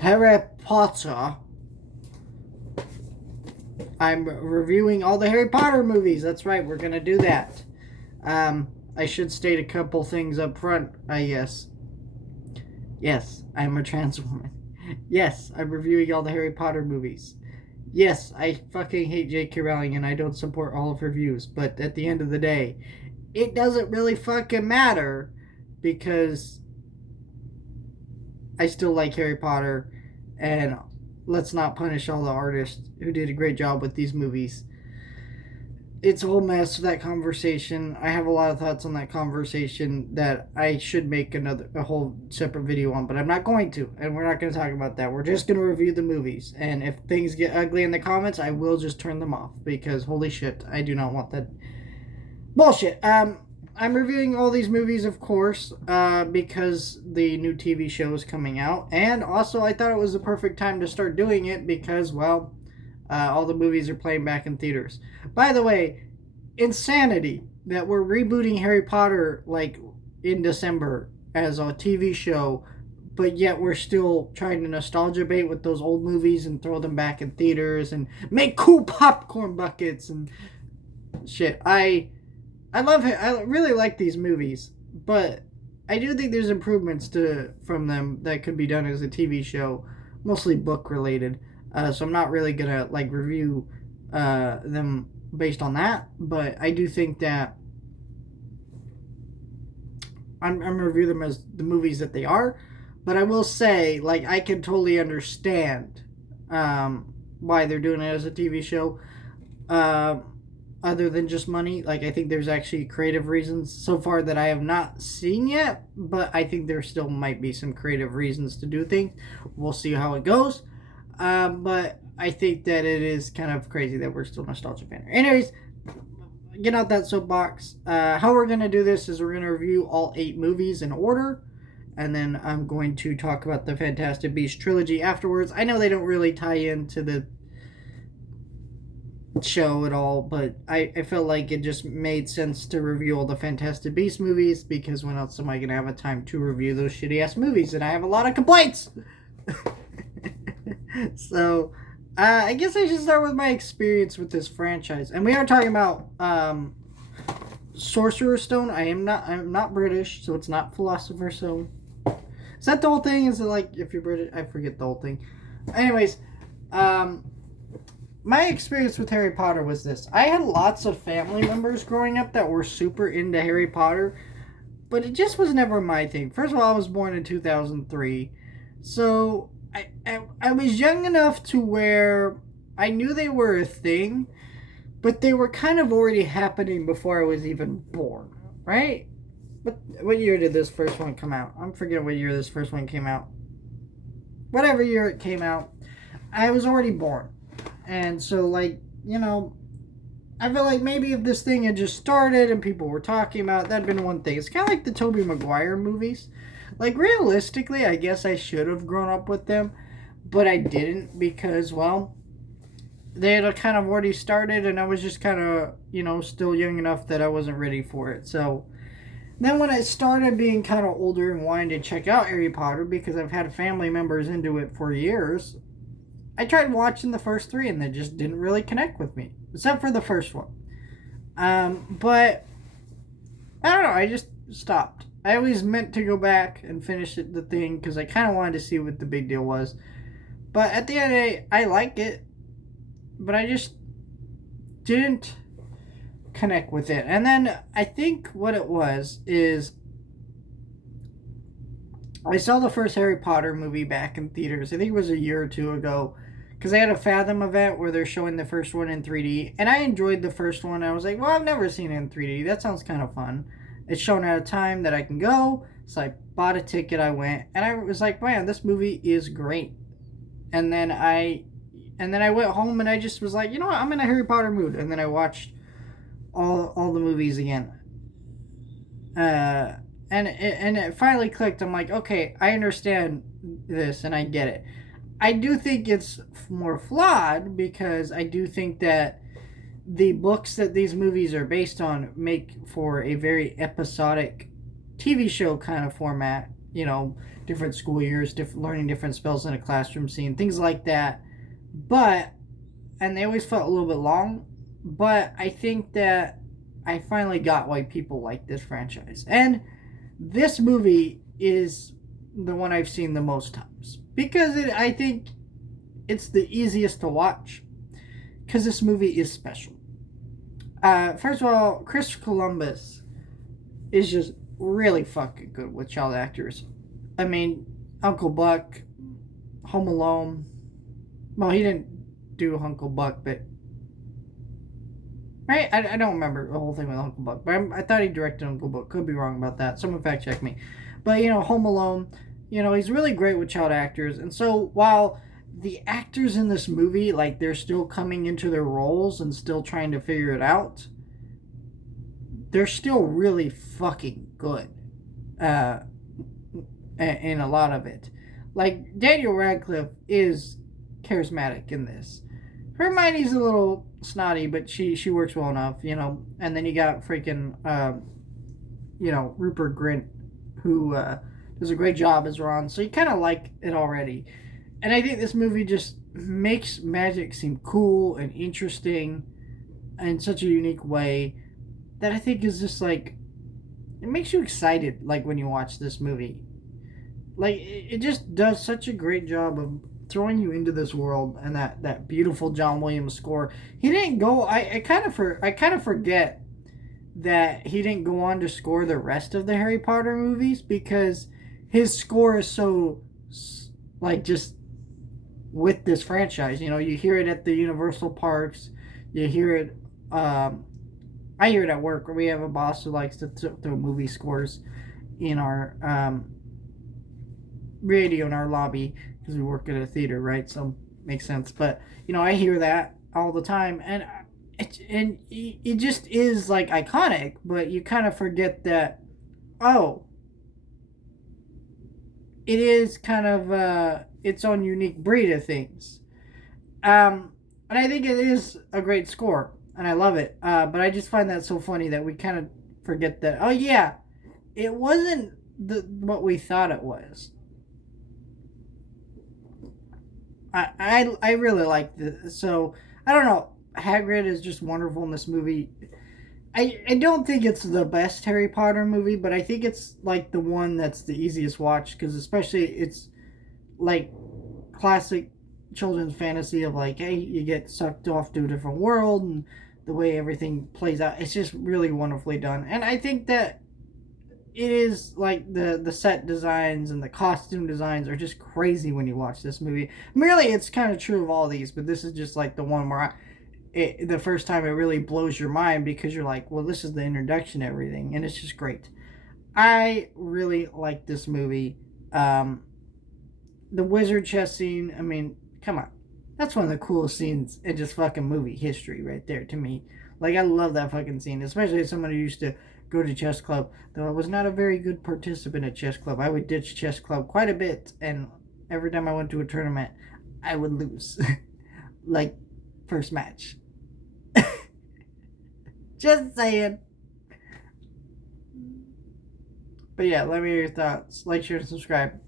Harry Potter. I'm reviewing all the Harry Potter movies. That's right, we're gonna do that. I should state a couple things up front, I guess. Yes, I'm a trans woman. Yes, I'm reviewing all the Harry Potter movies. Yes, I fucking hate J.K. Rowling and I don't support all of her views, but at the end of the day, it doesn't really fucking matter because I still like Harry Potter, and let's not punish all the artists who did a great job with these movies. It's a whole mess, that conversation. I have a lot of thoughts on that conversation that I should make a whole separate video on, but I'm not going to, and we're not going to talk about that. We're just going to review the movies, and if things get ugly in the comments, I will just turn them off, because holy shit, I do not want that bullshit. I'm reviewing all these movies, of course, because the new TV show is coming out, and also I thought it was the perfect time to start doing it because, well, all the movies are playing back in theaters. By the way, insanity that we're rebooting Harry Potter like in December as a TV show, but yet we're still trying to nostalgia bait with those old movies and throw them back in theaters and make cool popcorn buckets and shit. I love it. I really like these movies, but I do think there's improvements from them that could be done as a TV show, mostly book related. So I'm not really gonna like review them based on that, but I do think that I'm gonna review them as the movies that they are. But I will say, like, I can totally understand why they're doing it as a TV show. Other than just money, like I think there's actually creative reasons so far that I have not seen yet, but I think there still might be some creative reasons to do things. We'll see how it goes. But I think that it is kind of crazy that we're still nostalgia fan. Anyways, get out that soapbox. How we're gonna do this is we're gonna review all 8 movies in order, and then I'm going to talk about the Fantastic Beasts trilogy afterwards. I know they don't really tie into the show at all, but I felt like it just made sense to review all the Fantastic Beasts movies because when else am I gonna have a time to review those shitty ass movies? And I have a lot of complaints. So I guess I should start with my experience with this franchise, and we are talking about Sorcerer's Stone. I'm not British, so it's not Philosopher's Stone. Is that the whole thing? Is it like if you're British? I forget the whole thing. Anyways, my experience with Harry Potter was this. I had lots of family members growing up that were super into Harry Potter, but it just was never my thing. First of all, I was born in 2003, so I was young enough to where I knew they were a thing, but they were kind of already happening before I was even born, right? What year did this first one come out? I'm forgetting what year this first one came out. Whatever year it came out, I was already born. And so, like, you know, I feel like maybe if this thing had just started and people were talking about it, that'd been one thing. It's kind of like the Tobey Maguire movies. Like, realistically, I guess I should have grown up with them, but I didn't because, well, they had kind of already started and I was just kind of, you know, still young enough that I wasn't ready for it. So then when I started being kind of older and wanting to check out Harry Potter because I've had family members into it for years, I tried watching the first 3 and they just didn't really connect with me, except for the first one. But I don't know, I just stopped. I always meant to go back and finish the thing because I kind of wanted to see what the big deal was. But at the end of the day, I like it, but I just didn't connect with it. And then I think what it was is I saw the first Harry Potter movie back in theaters. I think it was a year or 2 ago because they had a Fathom event where they're showing the first one in 3D. And I enjoyed the first one. I was like, well, I've never seen it in 3D. That sounds kind of fun. It's shown at a time that I can go. So I bought a ticket, I went, and I was like, man, this movie is great. And then I went home and I just was like, you know what, I'm in a Harry Potter mood. And then I watched all the movies again. And it finally clicked. I'm like, okay, I understand this and I get it. I do think it's more flawed because I do think that the books that these movies are based on make for a very episodic TV show kind of format. you know, different school years, learning different spells in a classroom scene, things like that. But, and they always felt a little bit long, but I think that I finally got why people like this franchise. And this movie is the one I've seen the most times because I think it's the easiest to watch because this movie is special. First of all, Chris Columbus is just really fucking good with child actors. I mean, Uncle Buck, Home Alone. Well, he didn't do Uncle Buck, but right? I don't remember the whole thing with Uncle Buck, but I thought he directed Uncle Buck. Could be wrong about that. Someone fact check me. But Home Alone. He's really great with child actors, and so while the actors in this movie, like they're still coming into their roles and still trying to figure it out, they're still really fucking good. Uh, in a lot of it, like Daniel Radcliffe is charismatic in this. Hermione's a little snotty, but she works well enough. And then you got freaking Rupert Grint, who does a great job as Ron. So you kind of like it already. And I think this movie just makes magic seem cool and interesting in such a unique way that I think is just like it makes you excited. Like when you watch this movie, like it just does such a great job of throwing you into this world and that beautiful John Williams score. He didn't go. I kind of forget that he didn't go on to score the rest of the Harry Potter movies because his score is so like just with this franchise. You hear it at the Universal parks. You hear it. I hear it at work. Where we have a boss who likes to throw movie scores in our radio in our lobby because we work at a theater, right? So makes sense. But I hear that all the time, and it just is like iconic. But you kind of forget that. Oh, it is kind of its own unique breed of things. And I think it is a great score, and I love it. But I just find that so funny that we kind of forget that. Oh yeah, it wasn't what we thought it was. I really like this. So I don't know. Hagrid is just wonderful in this movie. I don't think it's the best Harry Potter movie, but I think it's like the one that's the easiest watch because especially it's like classic children's fantasy of like, hey, you get sucked off to a different world and the way everything plays out. It's just really wonderfully done, and I think that it is like the set designs and the costume designs are just crazy when you watch this movie. Merely, it's kind of true of all these, but this is just like the one where the first time it really blows your mind because you're like, well, this is the introduction to everything, and it's just great. I really like this movie. The wizard chess scene, I mean, come on. That's one of the coolest scenes in just fucking movie history right there to me. Like, I love that fucking scene, especially as someone who used to go to chess club. Though I was not a very good participant at chess club. I would ditch chess club quite a bit, and every time I went to a tournament, I would lose. Like, first match. Just saying. But yeah, let me know your thoughts. Like, share, and subscribe.